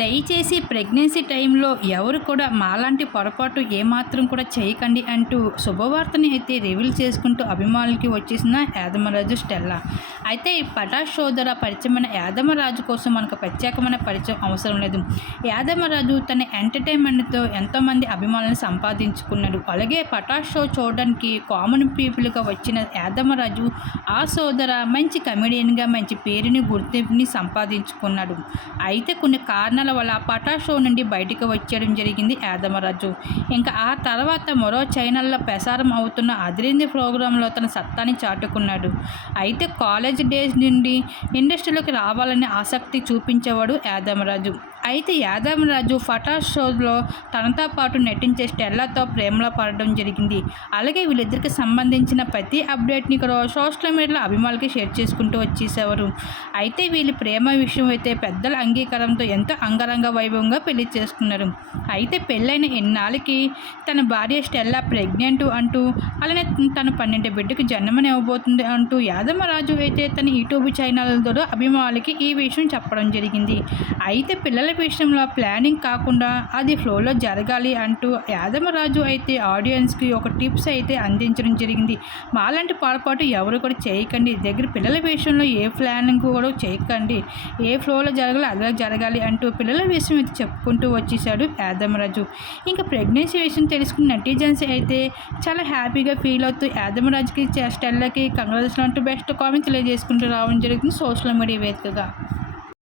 దయచేసి ప్రెగ్నెన్సీ టైంలో ఎవరు కూడా మాలాంటి పొరపాటు ఏమాత్రం కూడా చేయకండి అంటూ శుభవార్తని అయితే రివీల్ చేసుకుంటూ అభిమానులకి వచ్చేసిన యాదమరాజు స్టెల్లా. అయితే ఈ పటాష్ సోదర పరిచయమైన యాదమరాజు కోసం మనకు ప్రత్యేకమైన పరిచయం అవసరం లేదు. యాదమరాజు తన ఎంటర్టైన్మెంట్తో ఎంతోమంది అభిమానులను సంపాదించుకున్నాడు. అలాగే పటాష్ షో చూడడానికి కామన్ పీపుల్గా వచ్చిన యాదమరాజు ఆ సోదర మంచి కమెడియన్గా మంచి పేరుని గుర్తింపుని సంపాదించుకున్నాడు. అయితే కొన్ని కారణాల వల్ల పటాష్ షో నుండి బయటకు వచ్చేయడం జరిగింది యాదమరాజు. ఇంకా ఆ తర్వాత మరో ఛానల్లో ప్రసారం అవుతున్న అదిరింది ప్రోగ్రాంలో తన సత్తాని చాటుకున్నాడు. అయితే కాలేజ్ డేస్ నుండి ఇండస్ట్రీలోకి రావాలని ఆసక్తి చూపించేవాడు యాదమరాజు. అయితే యాదమరాజు పటాష్ షోలో తనతో పాటు నటించే స్టెల్లాతో ప్రేమలో పడడం జరిగింది. అలాగే వీళ్ళిద్దరికి సంబంధించిన ప్రతి అప్డేట్ని కూడా సోషల్ మీడియాలో అభిమానులకి షేర్ చేసుకుంటూ వచ్చేసేవారు. అయితే వీళ్ళ ప్రేమ విషయం అయితే పెద్దల అంగీకారంతో ఎంతో అంగరంగ వైభవంగా పెళ్లి చేసుకున్నారు. అయితే పెళ్ళైన ఎన్నాళ్ళకి తన భార్య స్టెల్లా ప్రెగ్నెంట్ అంటూ అలానే తను 12 బిడ్డకు జన్మనివ్వబోతుంది అంటూ యాదమరాజు అయితే తన యూట్యూబ్ ఛానల్ ద్వారా అభిమానులకి ఈ విషయం చెప్పడం జరిగింది. అయితే పిల్లల విషయంలో ప్లానింగ్ కాకుండా అది ఫ్లోలో జరగాలి అంటూ యాదమరాజు అయితే ఆడియన్స్కి ఒక టిప్స్ అయితే అందించడం జరిగింది. మాలాంటి పొరపాటు ఎవరు కూడా చేయకండి, దగ్గర పిల్లల విషయంలో ఏ ప్లానింగ్ కూడా చేయకండి, ఏ ఫ్లోలో జరగాలి అలా జరగాలి అంటూ పిల్లల విషయం అయితే చెప్పుకుంటూ వచ్చేసాడు యాదమరాజు. ఇంకా ప్రెగ్నెన్సీ విషయం తెలుసుకున్న నెటిజన్స్ అయితే చాలా హ్యాపీగా ఫీల్ అవుతూ యాదమరాజుకి స్టెల్లాకి కంగ్రాచులేషన్ అంటూ బెస్ట్ కామెంట్ తెలియజేసుకుంటూ రావడం జరిగింది సోషల్ మీడియా వేదికగా.